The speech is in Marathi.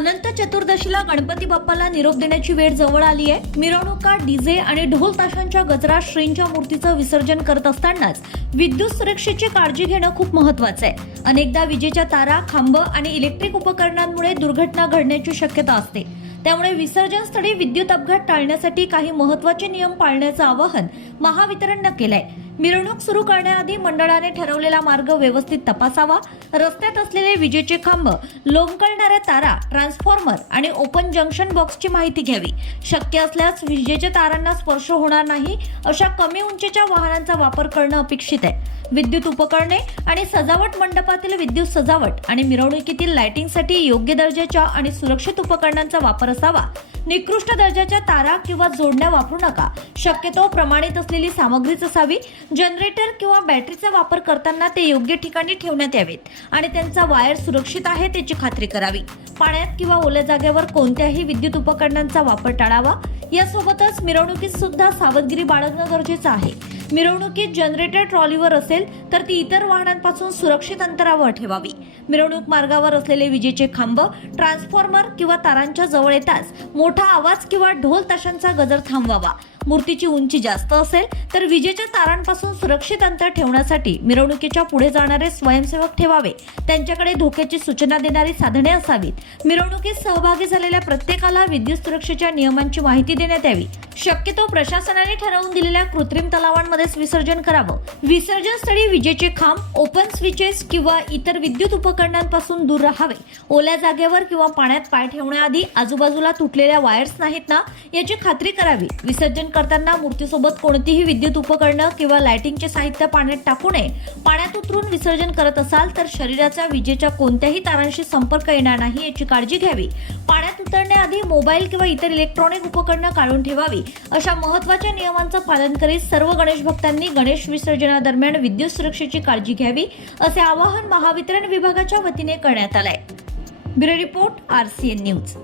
अनंत चतुर्दशीला गणपती बाप्पाला निरोप देण्याची वेळ जवळ आली आहे. मिरवणुका डीजे आणि ढोल ताशांच्या गजरात श्रींच्या मूर्तीचं विसर्जन करत असतानाच विद्युत सुरक्षेची काळजी घेणं खूप महत्वाचं आहे. अनेकदा विजेच्या तारा खांब आणि इलेक्ट्रिक उपकरणांमुळे दुर्घटना घडण्याची शक्यता असते. त्यामुळे विसर्जन स्थळी विद्युत अपघात टाळण्यासाठी काही महत्त्वाचे नियम पाळण्याचं आवाहन महावितरणनं केलंय. मिरवणूक सुरू करण्याआधी मंडळाने ठरवलेला मार्ग व्यवस्थित तपासावा. रस्त्यात असलेले विजेचे खांब लोंबकळणाऱ्या तारा ट्रान्सफॉर्मर आणि ओपन जंक्शन बॉक्सची माहिती घ्यावी. शक्य असल्यास विजेच्या तारांना स्पर्श होणार नाही अशा कमी उंचीच्या वाहनांचा वापर करणं अपेक्षित आहे. विद्युत उपकरणे आणि सजावट मंडपातील विद्युत सजावट आणि मिरवणुकीतील लाइटिंगसाठी योग्य दर्जाच्या आणि सुरक्षित उपकरणांचा वापर असावा. निकृष्ट दर्जाच्या तारा किंवा जोडण्या वापरू नका. शक्यतो प्रमाणित असलेली सामग्रीच असावी. जनरेटर किंवा बॅटरीचा वापर करताना ते योग्य ठिकाणी ठेवण्यात यावेत. आणि त्यांचा वायर सुरक्षित आहे त्याची खात्री करावी. पाण्यात किंवा ओल्या जागेवर कोणत्याही विद्युत उपकरणांचा वापर टाळावा. यासोबतच मिरवणुकीत सुद्धा सावधगिरी बाळगणं गरजेचं आहे. मिरवणुकीत जनरेटर ट्रॉलीवर असेल तर ती इतर वाहनांपासून सुरक्षित अंतरावर ठेवावी. मिरवणूक मार्गावर असलेले विजेचे खांब ट्रान्सफॉर्मर किंवा तारांच्या जवळ येताच मोठा आवाज किंवा ढोल ताशांचा गजर थांबवावा. मूर्तीची उंची जास्त असेल तर विजेच्या तारांपासून सुरक्षित अंतर ठेवण्यासाठी मिरवणुकीच्या पुढे जाणारे स्वयंसेवक ठेवावे. त्यांच्याकडे धोक्याची सूचना देणारी साधने असावीत. मिरवणुकीत सहभागी झालेल्या प्रत्येकाला विद्युत सुरक्षेच्या नियमांची माहिती देण्यात यावी. शक्यतो प्रशासनाने ठरवून दिलेल्या कृत्रिम तलावांमध्येच विसर्जन करावं. विसर्जन स्थळी विजेचे खांब ओपन स्विचेस किंवा इतर विद्युत उपकरणांपासून दूर राहावे. ओल्या जागेवर किंवा पाण्यात पाय ठेवण्याआधी आजूबाजूला तुटलेल्या वायर्स नाहीत ना याची खात्री करावी. विसर्जन करताना मूर्तीसोबत कोणतीही विद्युत उपकरणं किंवा लाइटिंगचे साहित्य पाण्यात टाकू नये. पाण्यात उतरून विसर्जन करत असाल तर शरीराचा विजेच्या कोणत्याही तारांशी संपर्क येणार नाही याची काळजी घ्यावी. पाण्यात उतरण्याआधी मोबाईल किंवा इतर इलेक्ट्रॉनिक उपकरणं काढून ठेवावी. अशा महत्त्वाच्या नियमांचं पालन करीत सर्व गणेश भक्तांनी गणेश विसर्जनादरम्यान विद्युत सुरक्षेची काळजी घ्यावी असे आवाहन महावितरण विभागाच्या वतीने करण्यात आलंय. Bureau report RCN news.